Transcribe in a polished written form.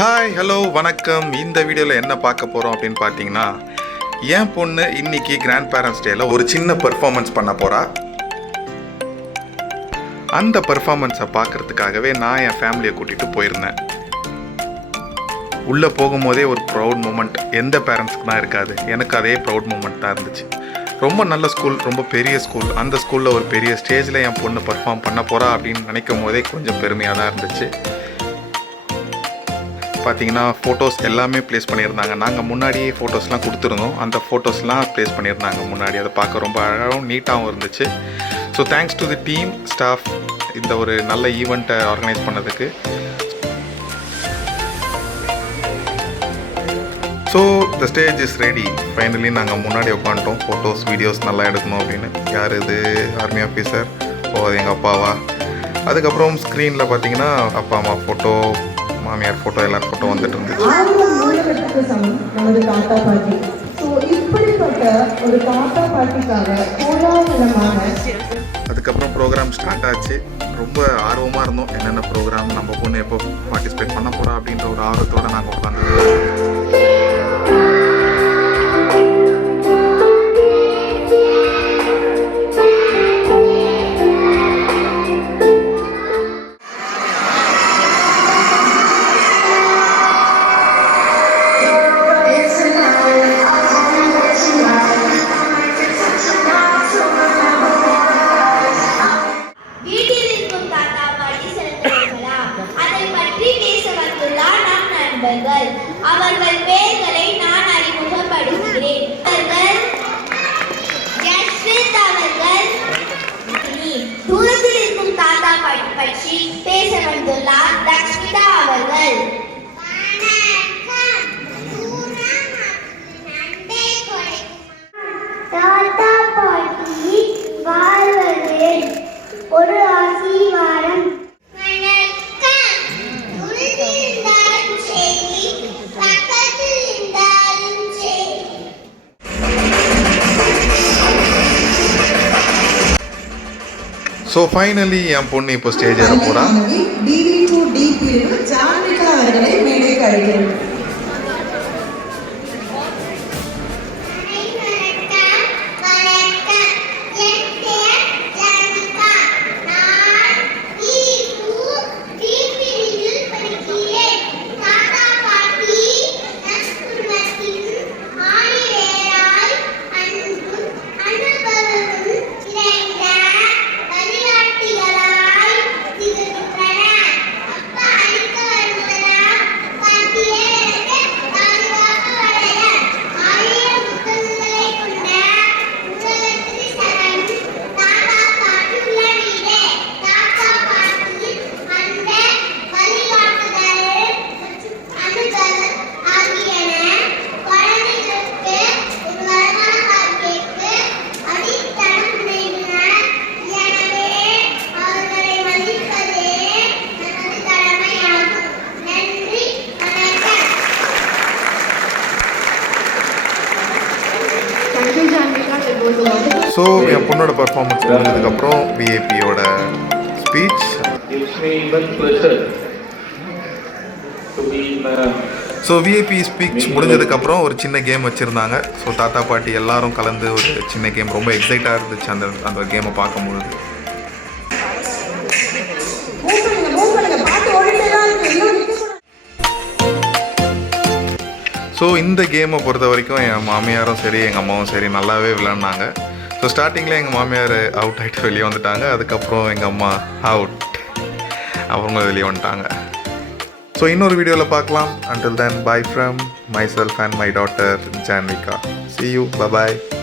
Hi hello வணக்கம். இந்த வீடியோவில் என்ன பார்க்க போகிறோம் அப்படின்னு பார்த்தீங்கன்னா, என் பொண்ணு இன்னைக்கு கிராண்ட் பேரண்ட்ஸ் டேயில் ஒரு சின்ன பெர்ஃபார்மன்ஸ் பண்ண போகிறா. அந்த பெர்ஃபார்மன்ஸை பார்க்குறதுக்காகவே நான் என் ஃபேமிலியை கூட்டிகிட்டு போயிருந்தேன். உள்ளே போகும்போதே ஒரு ப்ரௌட் மூமெண்ட் எந்த பேரண்ட்ஸ்க்கு தான் இருக்காது. எனக்கு அதே ப்ரௌட் மூமெண்ட் தான் இருந்துச்சு. ரொம்ப நல்ல ஸ்கூல், ரொம்ப பெரிய ஸ்கூல். அந்த ஸ்கூலில் ஒரு பெரிய ஸ்டேஜில் என் பொண்ணு பெர்ஃபார்ம் பண்ண போகிறா அப்படின்னு நினைக்கும் போதே கொஞ்சம் பெருமையாக தான் இருந்துச்சு. பார்த்தீங்கன்னா ஃபோட்டோஸ் எல்லாமே ப்ளேஸ் பண்ணியிருந்தாங்க. நாங்கள் முன்னாடியே ஃபோட்டோஸ்லாம் கொடுத்துருந்தோம். அந்த ஃபோட்டோஸ்லாம் ப்ளேஸ் பண்ணியிருந்தாங்க முன்னாடி. அதை பார்க்க ரொம்ப அழகாகவும் நீட்டாகவும் இருந்துச்சு. So thanks to the team staff இந்த ஒரு நல்ல ஈவெண்ட்டை ஆர்கனைஸ் பண்ணதுக்கு. So the stage is ready. Finally நாங்கள் முன்னாடி உட்காந்துட்டோம். ஃபோட்டோஸ் வீடியோஸ் நல்லா எடுக்கணும் அப்படின்னு. யார் இது? Army officer. ஓ, அது எங்கள் அப்பாவா? அதுக்கப்புறம் ஸ்க்ரீனில் பார்த்தீங்கன்னா அப்பா அம்மா ஃபோட்டோ, மாமியார் ஃபோட்டோ, எல்லாரும் ஃபோட்டோ வந்துட்டு இருந்துச்சு. நமது தாத்தா பாட்டி. ஸோ இப்படிப்பட்ட ஒரு தாத்தா பாட்டிக்காக அதுக்கப்புறம் ப்ரோக்ராம் ஸ்டார்ட் ஆச்சு. ரொம்ப ஆர்வமாக இருந்தோம். என்னென்ன ப்ரோக்ராம், நம்ம பொண்ணு எப்போ பார்ட்டிசிபேட் பண்ண போகிறா அப்படின்ற ஒரு ஆர்வத்தோடு நாங்கள் உட்காந்துருந்தோம். அவர்கள் பெயர்களை நான் அறிமுகப்படுத்துகிறேன். தூரத்தில் இருக்கும் தாத்தா பாட்டி பற்றி பேச வந்துள்ளார் லக்ஷ்மிதா அவர்கள். தாத்தா பாட்டி வாழ்வது ஒரு ஆசீர்வாதம். ஸோ ஃபைனலி என் பொண்ணு இப்போ ஸ்டேஜ் ஏற போகிறா. அவர்களை மேலே கழிக்கிறேன். ஸோ என் பொண்ணோட பர்ஃபார்மன்ஸ் முடிஞ்சதுக்கப்புறம் விஐபியோட ஸ்பீச். ஸோ விஐபி ஸ்பீச் முடிஞ்சதுக்கப்புறம் ஒரு சின்ன கேம் வச்சுருந்தாங்க. ஸோ தாத்தா பாட்டி எல்லாரும் கலந்து ஒரு சின்ன கேம். ரொம்ப எக்ஸைட்டாக இருந்துச்சு அந்த கேமை பார்க்கும்பொழுது. ஸோ இந்த கேமை பொறுத்த வரைக்கும் என் மாமியாரும் சரி எங்கள் அம்மாவும் சரி நல்லாவே விளையாடினாங்க. ஸோ ஸ்டார்டிங்கில் எங்கள் மாமியார் அவுட் ஆகிட்டு வெளியே வந்துட்டாங்க. அதுக்கப்புறம் எங்கள் அம்மா அவுட், அவங்க வெளியே வந்துட்டாங்க. ஸோ இன்னொரு வீடியோவில் பார்க்கலாம். Until then, bye from myself and my daughter Janvika. See you. Bye-bye.